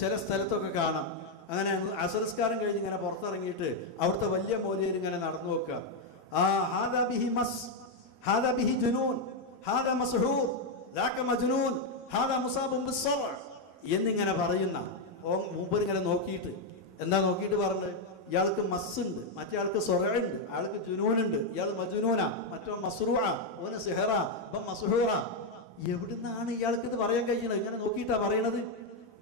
ചില സ്ഥലത്തൊക്കെ കാണാം. അങ്ങനെ അസർസ്കാരം കഴിഞ്ഞ് ഇങ്ങനെ പുറത്തിറങ്ങിയിട്ട് അവിടുത്തെ വലിയ മൗലിയർ ഇങ്ങനെ നടന്നു നോക്കുക. ഹാദാ ബിഹി മസ്, ഹാദാ ബിഹി ജുനൂൻ, ഹാദാ മസ്ഹൂർ, ദാക മജ്നൂൻ, ഹാദാ മുസാബുൻ ബിസ്സറ എന്നിങ്ങനെ പറയുന്ന മുമ്പ് ഇങ്ങനെ നോക്കിയിട്ട് എന്താ നോക്കിയിട്ട് പറഞ്ഞത്? ഇയാൾക്ക് മസ്സുണ്ട്, മറ്റേ ആൾക്ക് സൊറയുണ്ട്, ആൾക്ക് ജുനൂനുണ്ട്, ഇയാൾ മജുനൂന, മറ്റോ മസ്റൂഅ, ഓന് സിഹറ, ഇപ്പം മസ്ഹൂറ. എവിടുന്നാണ് ഇയാൾക്ക് ഇത് പറയാൻ കഴിയണത്? ഇങ്ങനെ നോക്കിയിട്ടാ പറയണത്.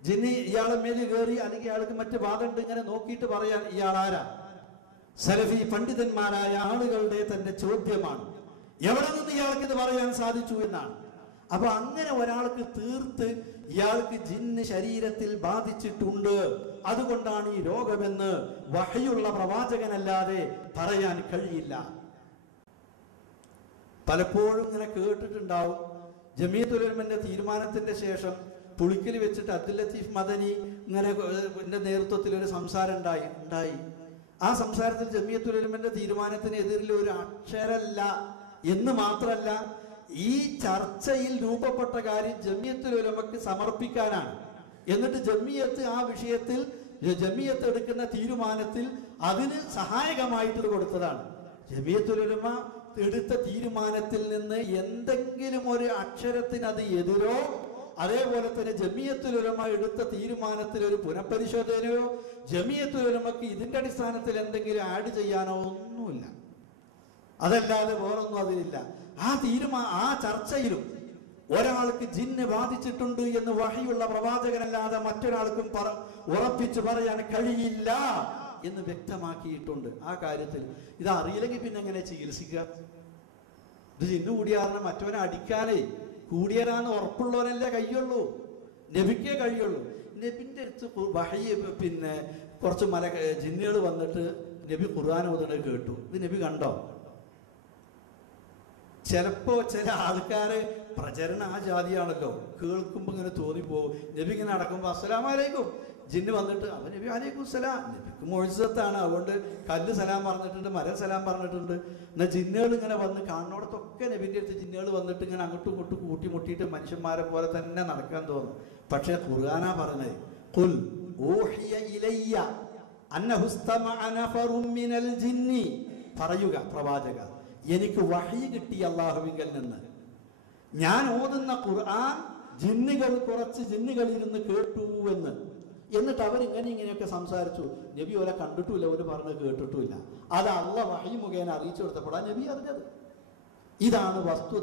ജിന്നി ഇയാളെ മേലിൽ കയറി അല്ലെങ്കിൽ ഇയാൾക്ക് മറ്റു ബാധണ്ട് ഇങ്ങനെ നോക്കിയിട്ട് പറയാൻ ഇയാളാരാ? സലഫി പണ്ഡിതന്മാരായ ആളുകളുടെ തന്നെ ചോദ്യമാണ്, എവിടെ നിന്ന് ഇയാൾക്ക് ഇത് പറയാൻ സാധിച്ചു എന്നാണ്. അപ്പൊ അങ്ങനെ ഒരാൾക്ക് തീർത്ത് ഇയാൾക്ക് ജിന്ന് ശരീരത്തിൽ ബാധിച്ചിട്ടുണ്ട്, അതുകൊണ്ടാണ് ഈ രോഗമെന്ന് വഹയുള്ള പ്രവാചകനല്ലാതെ പറയാൻ കഴിയില്ല. പലപ്പോഴും ഇങ്ങനെ കേട്ടിട്ടുണ്ടാവും, ജമിയത്തുൽ ഉലമയുടെ തീരുമാനത്തിന്റെ ശേഷം പുളിക്കൽ വെച്ചിട്ട് അബ്ദുൽ ലത്തീഫ് മദനി ഇങ്ങനെ നേതൃത്വത്തിൽ ഒരു സംസാരം ഉണ്ടായി. ആ സംസാരത്തിൽ ജമിയത്തുൽ ഉലമയുടെ തീരുമാനത്തിന് എതിരിൽ ഒരു അക്ഷരല്ല എന്ന് മാത്രമല്ല, ഈ ചർച്ചയിൽ രൂപപ്പെട്ട കാര്യം ജമിയത്തുൽ ഉലമക്ക് സമർപ്പിക്കാനാണ്. എന്നിട്ട് ജമിയത്ത് ആ വിഷയത്തിൽ ജമിയത്ത് എടുക്കുന്ന തീരുമാനത്തിൽ അതിന് സഹായകമായിട്ട് കൊടുത്തതാണ്. ജമിയത്തുൽ ഉലമ എടുത്ത തീരുമാനത്തിൽ നിന്ന് എന്തെങ്കിലും ഒരു അക്ഷരത്തിന് അത് എതിരോ, അതേപോലെ തന്നെ ജമിയത്തുൽ ഉലമ എടുത്ത തീരുമാനത്തിൽ ഒരു പുനഃപരിശോധനയോ ജമിയത്തുൽ ഉലമക്ക് ഇതിന്റെ അടിസ്ഥാനത്തിൽ എന്തെങ്കിലും ആഡ് ചെയ്യാനോ ഒന്നുമില്ല. അതല്ലാതെ വേറൊന്നും അതിലില്ല. ആ ചർച്ചയിലും ഒരാൾക്ക് ജിന്ന് ബാധിച്ചിട്ടുണ്ട് എന്ന് വഹിയുള്ള പ്രവാചകനല്ലാതെ മറ്റൊരാൾക്കും ഉറപ്പിച്ചു പറയാൻ കഴിയില്ല എന്ന് വ്യക്തമാക്കിയിട്ടുണ്ട്. ആ കാര്യത്തിൽ ഇത് അറിയില്ലെങ്കിൽ പിന്നെ എങ്ങനെ ചികിത്സിക്കുക? ഇത് ജിന്ന് കൂടിയാറിന് മറ്റവനെ അടിക്കാനേ കൂടിയരാന്ന് ഉറപ്പുള്ളവനല്ലേ കഴിയുള്ളൂ, നബിക്കേ കഴിയുള്ളൂ. നബിന്റെ അടുത്ത് വഹി പിന്നെ കുറച്ച് ജിന്നുകൾ വന്നിട്ട് നബി ഖുർആൻ ഓതുന്നത് കേട്ടു. ഇത് നബി കണ്ടോ? ചിലപ്പോ ചില ആൾക്കാരെ പ്രചരണ ആ ജാതിയാണല്ലോ, കേൾക്കുമ്പോ ഇങ്ങനെ തോന്നിപ്പോവും. നബി ഇങ്ങനെ നടക്കുമ്പോ അസ്സലാമു അലൈക്കും, ജിന്ന് വന്നിട്ട് അവൻ നബി അലൈക്കും സലാം, നബിക്ക് മുഅ്ജിസത്താണ്, അതുകൊണ്ട് കല്ല് സലാം പറഞ്ഞിട്ടുണ്ട്, മരം സലാം പറഞ്ഞിട്ടുണ്ട്. എന്നാൽ ജിന്നുകൾ ഇങ്ങനെ വന്ന് കാണുന്നിടത്തൊക്കെ നബിന്റെ അടുത്ത് ജിന്നുകൾ വന്നിട്ട് ഇങ്ങനെ അങ്ങോട്ടും ഇങ്ങോട്ടും കൂട്ടിമുട്ടിയിട്ട് മനുഷ്യന്മാരെ പോലെ തന്നെ നടക്കാൻ തോന്നും. പക്ഷെ ഖുർആനാ പറഞ്ഞത്, ഖുൽ ഊഹിയ ഇലയ്യ അന്നഹു ഇസ്തമഅ നഫറും മിനൽ ജിന്നി, പറയുക പ്രവാചക, എനിക്ക് വഹി കിട്ടി അല്ലാഹുവിങ്കൽ നിന്ന്, ഞാൻ ഓതുന്ന ഖുർആൻ കുറച്ച് ജിന്നുകൾ ഇരുന്ന് കേട്ടു എന്ന്. എന്നിട്ട് അവരിങ്ങനെയൊക്കെ സംസാരിച്ചു. നബി ഓരെ കണ്ടിട്ടുമില്ല, ഒരു പറഞ്ഞ് കേട്ടിട്ടുമില്ല. അത് അള്ളാഹ് വഹി മുഖേന അറിയിച്ചു കൊടുത്തപ്പോഴാണ് നബി അറിഞ്ഞത്. ഇതാണ് വസ്തു.